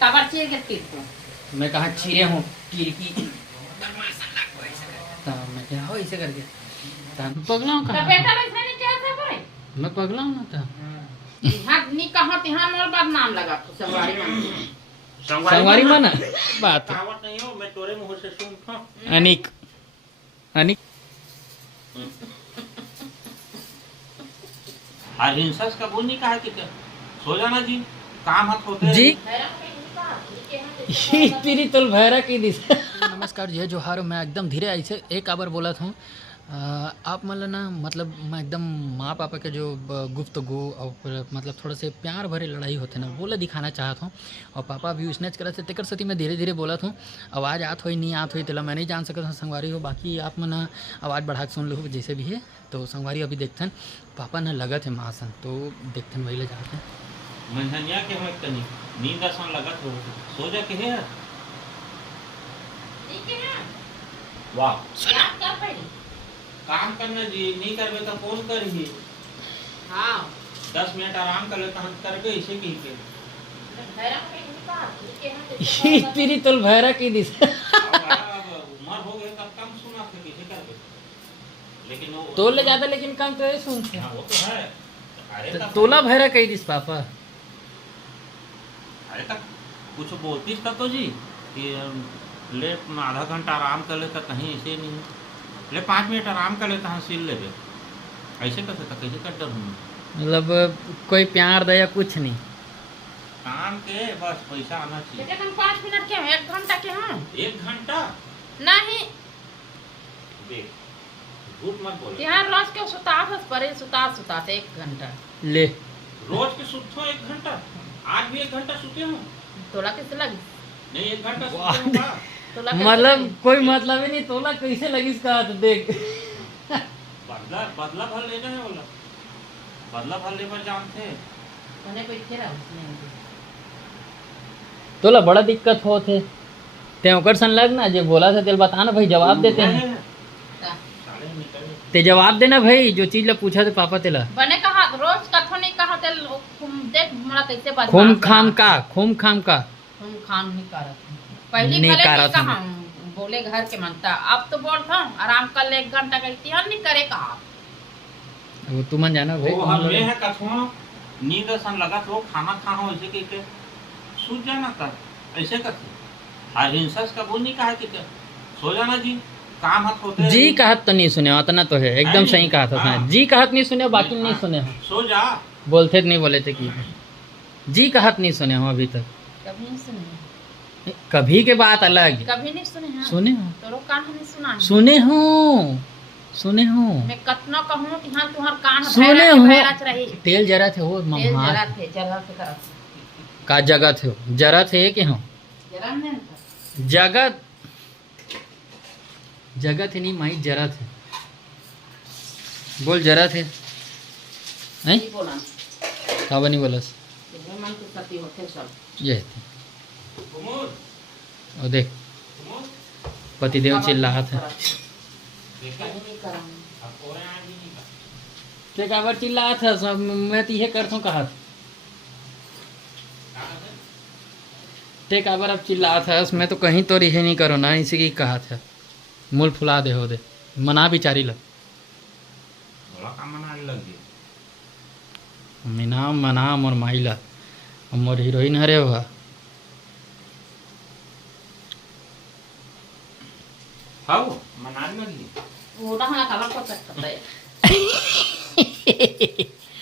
काबर चीर के तीर को मैं कहा चीरे हूँ कीर की मैं क्या हो इसे करके पगला हूँ तो कहाँ बेटा वैसे नहीं क्या था पर मैं पगला हूँ ना था हां नी कहां तिहां मोर बदनाम लगा तो संगवारी में संगवारी माना बात कहावत नहीं हो मैं तोरे मुंह से सुन था अनिक अनिक अहिंसस का बोल नहीं कहा कि सो जाना जी काम हाथ होते जी जी तेरी तुल भैरा की दिशा नमस्कार जय जोहार मैं एकदम धीरे ऐसे एक आबर बोला था आप मतलब ना मतलब मैं एकदम माँ पापा के जो गुफ्तगू और मतलब थोड़ा से प्यार भरे लड़ाई होते ना वो दिखाना चाहता हूँ और पापा भी स्नैच करे थे तेकर सती मैं धीरे धीरे बोला था आवाज़ आत हुई नहीं आत हुई तेला मैं नहीं जान सकता संगवारी हो बाकी आप मन आवाज़ बढ़ा के सुन लो जैसे भी है तो संगवारी अभी देखते हैं पापा ना लगत है माँ सन तो देखते हैं वही ले जाते हैं मनहनिया के हो तनी नींद आसान लगत हो सो जा के है ठीक है वाह याद कर पड़ी काम करना जी नहीं करबे तो कौन करही हां 10 मिनट आराम कर लेता हम करबे इसे की के भैरा में नहीं कहा ठीक है तेरी तुल भैरा की दिशा उम्र हो गए तब कम सुना थे किसे करबे लेकिन वो तो ले जाता लेकिन काम तो ये सुनते हाँ, वो तो है अरे तब तोला भैरा कही दिस पापा अरे तक कुछ बोलती था तो जी कि ले आधा घंटा आराम कर लेता कहीं ऐसे नहीं ले 5 मिनट आराम कर लेता हाँ सिल लेबे ऐसे कैसे तक कैसे कर डर मतलब कोई प्यार दया कुछ नहीं काम के बस पैसा आना चाहिए लेकिन 5 मिनट के 1 घंटा के हां 1 घंटा नहीं देख झूठ मत बोल यहाँ रोज के सुतास परे सुतास 1 घंटा ले रोज के सुतो 1 घंटा आज भी 1 घंटा सोते हूँ तोला कैसे लगी नहीं 1 घंटा वाह। सोते हूँ का तोला कैसे मतलब लगी? कोई मतलब ही नहीं तोला कैसे लगी इसका हाथ देख बदला बदला भर लेना है बोला बदला भर ले पर जानते हैं मैंने कोई खेला उसने तोला बड़ा दिक्कत हो थे ते ओकर सन लग ना जे बोला था तेल बता ना भाई जवाब देते हैं साले निकल ते जवाब देना भाई जो चीज ला पूछा थे पापा तेला बने कहा रोज कथो नहीं कहा ते देख हमरा कैसे बात खूम खाम का खूम खाम का खूम खाम नहीं करत पहली नहीं भले करत नहीं कहा बोले घर के मनता अब तो बोलता हूँ आराम कर ले 1 घंटा कहती हम नहीं करे कहा वो तू मन जाना भाई वो हमें है कथो नींद सन लगा तो खाना खा हो ऐसे के सूझ जाना कर ऐसे कथो अहिंसा का वो नहीं कहा कि सो जाना जी काम हाथ होते जी कहत तो नहीं सुने उतना तो है एकदम सही कहा था हाँ। जी कहत नहीं सुने बाकी नहीं सुने हो सो जा बोलते नहीं बोले थे कि जी कहत नहीं सुने हो अभी तक कभी नहीं सुने कभी के बात अलग कभी नहीं सुने हैं सुने हो तोरो कान नहीं सुना है। सुने हो सुने हो मैं कतना कहूँ कि हाँ तुम्हार कान सुने हो भैरच रही तेल जरा थे हो तेल मम्मा जरा थे जरा से करत का जगह थे हो जरा थे कि हो जरा नहीं था जगत जगह थे नहीं माई जरा थे बोल जरा थे नहीं नहीं बोला का बनी बोलस मन के सती होते सब ये थे घुमूर और देख घुमूर पतिदेव चिल्लाहत है देखे कहीं नहीं करम अब कोई आज ही नहीं कर ते काबर चिल्लाहत है सब मैं तो ये करता हूँ कहा ते काबर अब चिल्लाहत है मैं तो कहीं तो रिहे नहीं करो ना इसी की कहा था मूल फुला दे हो दे मना बिचारी लग बोला काम मना लग गया मीना मना मोर माइला मोर हीरोइन हरे हुआ हाँ मना लग गया वो डहला खबर को सकता है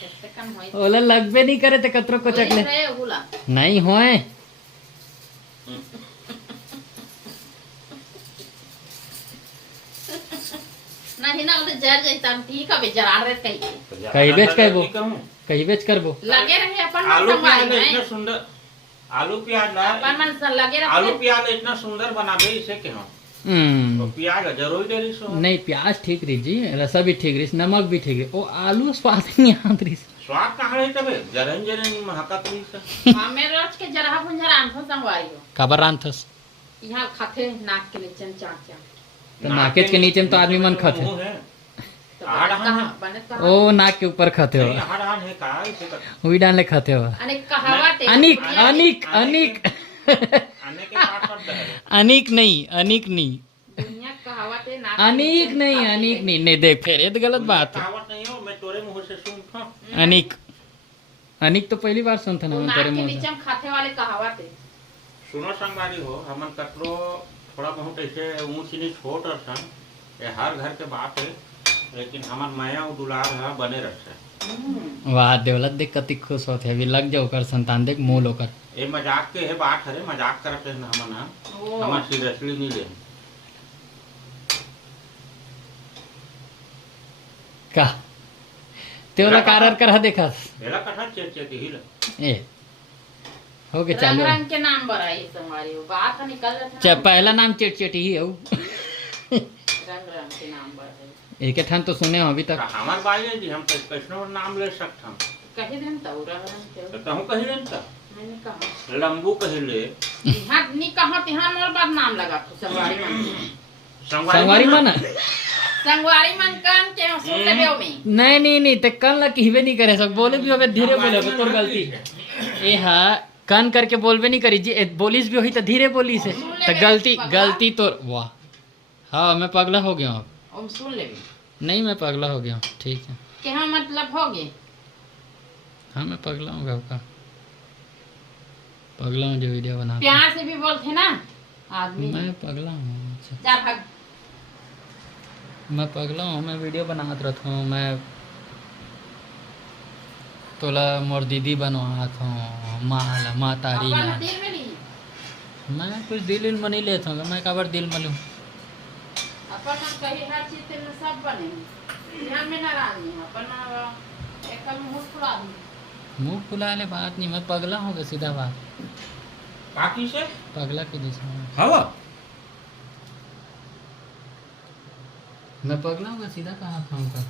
कैसे कम होई ओला लगबे नहीं करे ते कतरो को चकले रहे हुला नहीं होए नहीं ना उधर जर जैसा ठीक है जरा रहे कहीं कहीं बेच के वो। कहूँ कहीं बेच करबो लगे रहे अपन आलू संभाल प्याज इतना में सुंदर आलू प्याज अपन मन से लगे आलू रहे प्याज इतना सुंदर बनाबे इसे के हम तो प्याज जरूर दे रही सो नहीं प्याज ठीक रही जी रसा भी ठीक रही नमक भी ठीक रही ओ आलू स्वाद नहीं आत रही स्वाद कहाँ रही तबे जरन जरन महकत रही से हमें रोज के जरा भुंजर आंखों संगवाई हो काबर रांथस यहाँ खाते नाक के नीचे चाचा तो नाकेच के नीचे में तो आदमी मन खाते मुंह है तो आड़ कहाँ हाँ। बने कहाँ ओ नाक के ऊपर खाते हो नहीं, हाड़ हाड़ है का इसे कर वही डाले खाते हो अनेक कहावत है अनिक अनिक अनिक आने के बाद सब डरे। अनिक नहीं, अनिक नहीं, दुनिया कहावत है ना। अनिक नहीं, अनिक नहीं, नहीं देख फिर ये तो गलत बात है। कहावत नहीं हो, मैं तोरे मुंह से सुन था। अनिक, अनिक तो पहली बार सुनता ना मैं तेरे नाक के मुंह नीचे से। में खाते वाले कहावत है। सुनो संगवारी हो, हमन कतरो थोड़ा बहुत ऐसे ऊँच नीच होट सन, ये हर घर के बात है, लेकिन हमन माया और दुलार है बने रहते। वाह देवलत देख कति खुश होते अभी लग जाओ कर संतान देख मोल होकर। ये मजाक के है बात है, मजाक करते हैं हमन हाँ, ओ। हमन सीरियसली नहीं ले। का तेवला कारर कर देखा मेरा कथा चेत ही ले। ए हो गए रंग चालू। रंग के नाम बराई संगवारी हो, बात तो निकल रहा था ना। पहला नाम चेट ही है रंग रंग के नाम बराई। एक ठान तो सुने हो अभी तक। हमार बाई है जी, हम कैसनो नाम ले सकते हम। कहे दिन तो रंग रंग के। तो कहूँ कही लेन ता मैंने कहा लंबू कही ले। यहाँ नहीं कहा तिहां मोर बाद नाम लगा तो संगवारी मन। संगवारी मन संगवारी मन कान के सुन ले बेओ में। नहीं नहीं नहीं ते कल ला कहबे नहीं करे सक बोले भी होबे धीरे बोले होबे तोर गलती। ए हां कान करके बोलबे नहीं करी जी बोलिस भी होई तो धीरे बोली से तो गलती गलती तोर। वाह हाँ मैं पगला हो गया हूँ। हम सुन ले नहीं मैं पगला हो गया हूँ। ठीक है क्या मतलब हो गए। हाँ मैं पगला हूँ घर का पगला हूँ जो वीडियो बनाता हूँ। प्यार से भी बोलते ना आदमी। मैं पगला हूँ। अच्छा जा भाग। मैं पगला हूँ मैं वीडियो बनात रहता हूँ। मैं तोला मोर दीदी बनवात हूँ माँ तारी अपन ला। दिल में नहीं मैं कुछ दिल में नहीं लेता हूँ मैं काबर दिल में लूँ। अपन कहीं हर चीज में सब बने ध्यान में ना रानी अपन एक मुंह खुला दूं। मुँह फुला ले बात नहीं मैं पगला हूँ सीधा बात। काकी से पगला की दिशा में हवा मैं पगला हूँ सीधा कहाँ खाऊंगा।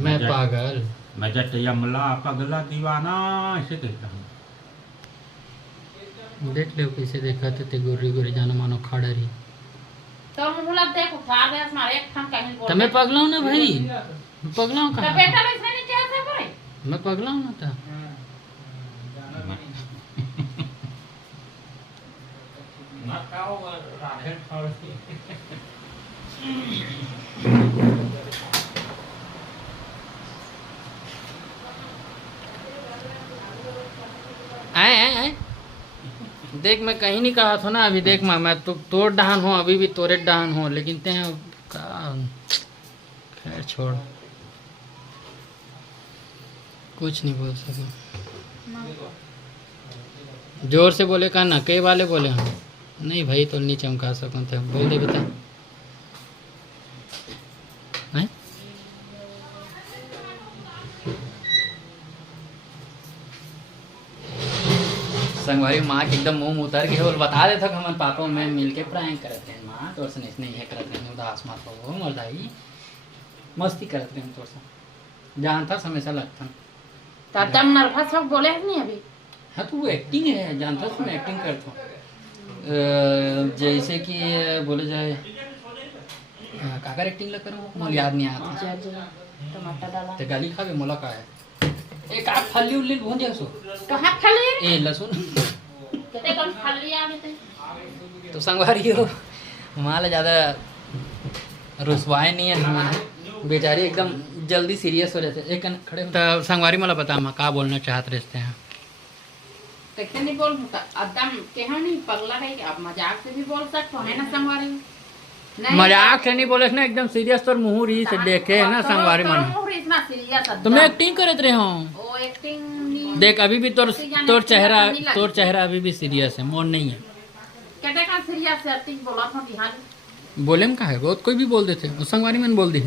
मैं पागल मैं जट यमला पगला दीवाना ऐसे कहता हूँ। देख ले कैसे देखा ते गोरी गोरी जाना मानो खड़ा रही। तो मुहला देख उठा दे हमारे एक खान कहीं बोल। तो मैं पगला हूँ ना भाई मैं पगला हूँ तो कहाँ। बेटा वैसे नहीं क्या था भाई। मैं पगला हूँ ना था। आए आए आए देख मैं कहीं नहीं कहा था ना अभी देख मैं तो तोड़ डहान हूँ अभी भी तोरे डहान हूँ लेकिन ते का खैर छोड़ कुछ नहीं बोल सके। जोर से बोले का ना कई वाले बोले हम नहीं भाई तो नहीं चमका सकूँ थे बोल दे बेटा। हैं? संगवारी माँ के एकदम मुंह उतर के और बता देता कि हमारे पापा मैं मिलके प्रैंक करते हैं माँ तोर से नहीं है करते हैं उदास मत हो मरदाई मस्ती करते हैं तोर से जानता हमेशा लगता तो तुम नर्वस हो बोले नहीं अभी। हाँ तो वो एक्टिंग है जानता हूँ मैं एक्टिंग करता हूँ। जैसे कि बोले जाए काकर एक्टिंग लग करो मोल याद नहीं आता टमाटर डाला तो गाली खावे मोला का है एक आग फली उल्ली भून जा सो तो हाथ फली ए लहसुन कितने कम फली आ गए थे। तो संगवारी हो माला ज़्यादा रुसवाए नहीं है हमारे बेचारी एकदम जल्दी सीरियस हो जाते एक खड़े तो संगवारी मला बता मैं का बोलना चाहते रहते हैं। कैसे नहीं बोल एकदम क्या नहीं पगला है आप मजाक से भी बोल सकते हो है ना संगवारी। मजाक से नहीं बोले ना एकदम सीरियस तो मुँह री से देखे है ना संगवारी मन इतना सीरियस तो मैं एक्टिंग करते रहे हूँ। ओ एक्टिंग देख अभी भी तोर चेहरा अभी भी सीरियस है मोर नहीं है। कहते का सीरियस से एक्टिंग बोला था बिहार बोले में का है बहुत कोई भी बोल देते उस संगवारी में बोल दी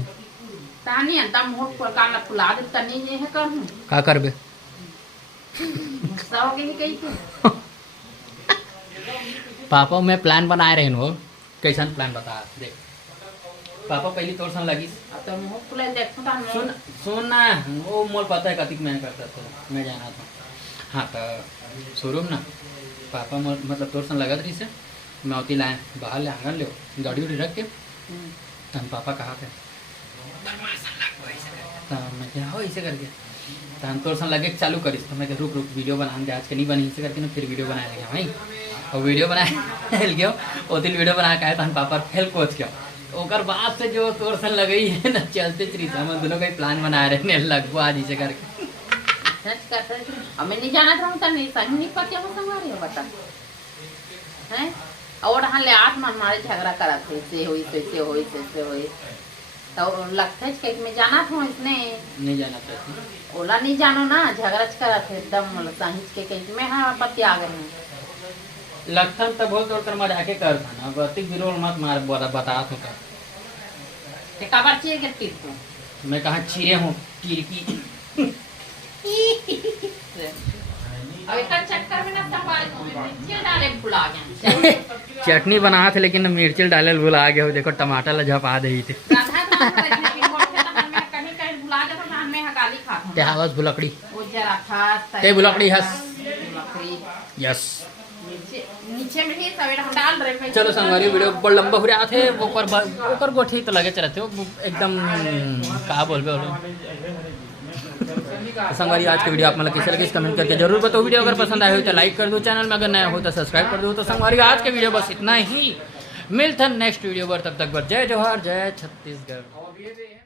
तानी अंता मुंह पर काला फुला दे तनी ये है कर का करबे गुस्सा हो गई कहीं तो। पापा मैं प्लान बनाए रहे वो कैसन प्लान बता देख पापा पहली तोर सन लगी अब तो मुंह खुले देखो ता सुन सुन ना वो मोल पता है कतिक मैं करता था मैं जाना था। हाँ तो शुरू में ना पापा मोल मतलब तोर सन लगत रही से मैं उती लाए बाहर ले आंगन ले गाड़ी उड़ी रख के हम पापा कहा थे तो मैं क्या हो ऐसे करके तो हम तोर सन लगे कि चालू करिस तो मैं रुक वीडियो बनाएंगे आज के नहीं बनी से करके ना फिर वीडियो बनाए लगे भाई और वीडियो बनाए गयो वो दिन वीडियो बना के तहन पापा फेल कोच गया ओकर बाद से जो तोर सन लगई है ना चलते चरीता हम दोनों का प्लान बना रहे हैं लगभग आज इसे करके सच कर हमें नहीं जाना था तो नहीं सही नहीं पता हो संगारी हो बता हैं और हां ले आठ मन मारे झगड़ा करा थे से होई से होई तो लगता है कि मैं जाना था इसने नहीं जाना था ओला नहीं जानो ना झगड़ा करा थे एकदम सही के कहीं में हां पति आ गए हैं लखन तब बोल तोड़ कर मजा के कर था ना अतिक विरोल मत मार बता तो कर ते कबर चीर के टिप को मैं कहा चीरे हूँ कीर की अब इतना चक्कर में ना संभाल मिर्ची डाले भुला गए चटनी बना थे लेकिन मिर्ची डाले भुला गया देखो टमाटर ला झपा दे थे राधा कहीं कहीं भुला दे तो मैं हगाली खाता ते हवस भुलकड़ी वो जरा था ते भुलकड़ी हस बुलकड़ी यस नीचे में ही सवेरे हम डाल रहे चलो संगवारी वीडियो बड़ लंबा हो रहा थे ओकर गोठी तो लगे चलते हो एकदम का बोलबे संगवारी आज के वीडियो आप मतलब कैसे लगे कमेंट करके जरूर बताओ वीडियो अगर पसंद आए हो तो लाइक कर दो चैनल में अगर नया हो तो सब्सक्राइब कर दो तो संगवारी आज के वीडियो बस इतना ही मिलते हैं नेक्स्ट वीडियो पर तब तक जय जोहार जय छत्तीसगढ़।